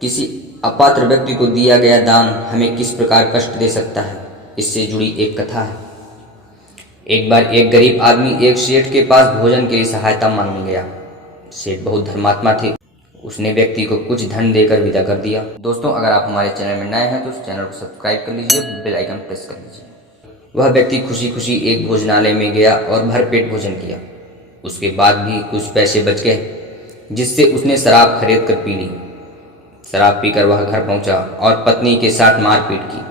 किसी अपात्र व्यक्ति को दिया गया दान हमें किस प्रकार कष्ट दे सकता है, इससे जुड़ी एक कथा है। एक बार एक गरीब आदमी एक सेठ के पास भोजन के लिए सहायता मांगने गया। सेठ बहुत धर्मात्मा थे। उसने व्यक्ति को कुछ धन देकर विदा कर दिया। दोस्तों, अगर आप हमारे चैनल में नए हैं तो उस चैनल को सब्सक्राइब कर लीजिए, बेल आइकन प्रेस कर लीजिए। वह व्यक्ति खुशी खुशी एक भोजनालय में गया और भरपेट भोजन किया। उसके बाद भी कुछ पैसे बच गए, जिससे उसने शराब खरीद कर पी ली। शराब पीकर वह घर पहुंचा और पत्नी के साथ मारपीट की।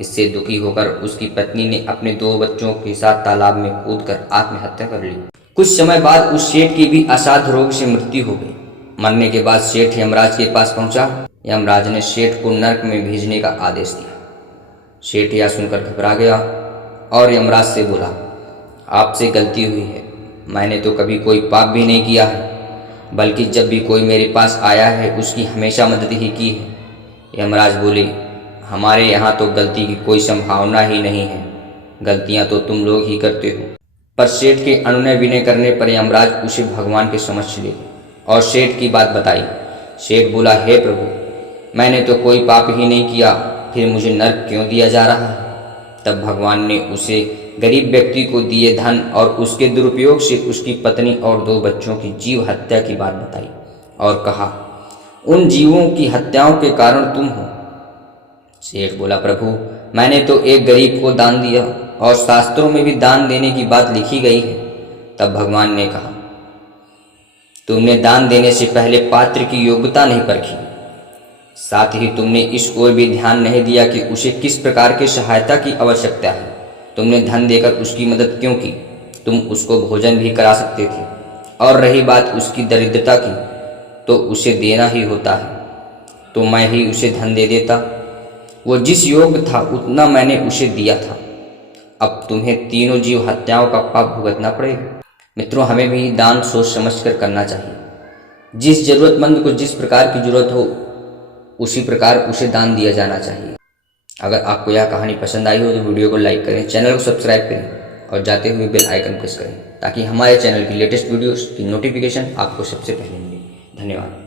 इससे दुखी होकर उसकी पत्नी ने अपने 2 बच्चों के साथ तालाब में कूदकर आत्महत्या कर ली। कुछ समय बाद उस सेठ की भी असाध्य रोग से मृत्यु हो गई। मरने के बाद सेठ यमराज के पास पहुंचा। यमराज ने सेठ को नरक में भेजने का आदेश दिया। सेठ यह सुनकर घबरा गया और यमराज से बोला, आपसे गलती हुई है। मैंने तो कभी कोई पाप भी नहीं किया है, बल्कि जब भी कोई मेरे पास आया है उसकी हमेशा मदद ही की है। यमराज बोले, हमारे यहाँ तो गलती की कोई संभावना ही नहीं है, गलतियाँ तो तुम लोग ही करते हो। पर सेठ के अनुनय विनय करने पर यमराज उसे भगवान के समक्ष ले गए और सेठ की बात बताई। सेठ बोला, हे प्रभु, मैंने तो कोई पाप ही नहीं किया, फिर मुझे नरक क्यों दिया जा रहा है? तब भगवान ने उसे गरीब व्यक्ति को दिए धन और उसके दुरुपयोग से उसकी पत्नी और 2 बच्चों की जीव हत्या की बात बताई और कहा, उन जीवों की हत्याओं के कारण तुम हो। सेठ बोला, प्रभु, मैंने तो एक गरीब को दान दिया और शास्त्रों में भी दान देने की बात लिखी गई है। तब भगवान ने कहा, तुमने दान देने से पहले पात्र की योग्यता नहीं परखी। साथ ही तुमने इस ओर भी ध्यान नहीं दिया कि उसे किस प्रकार की सहायता की आवश्यकता है। तुमने धन देकर उसकी मदद क्यों की? तुम उसको भोजन भी करा सकते थे। और रही बात उसकी दरिद्रता की, तो उसे देना ही होता है, तो मैं ही उसे धन दे देता। वो जिस योग्य था उतना मैंने उसे दिया था। अब तुम्हें तीनों जीव हत्याओं का पाप भुगतना पड़ेगा। मित्रों, हमें भी दान सोच समझ कर करना चाहिए। जिस जरूरतमंद को जिस प्रकार की जरूरत हो उसी प्रकार उसे दान दिया जाना चाहिए। अगर आपको यह कहानी पसंद आई हो तो वीडियो को लाइक करें, चैनल को सब्सक्राइब करें और जाते हुए बेल आइकन प्रेस करें, ताकि हमारे चैनल की लेटेस्ट वीडियोस की नोटिफिकेशन आपको सबसे पहले मिले। धन्यवाद।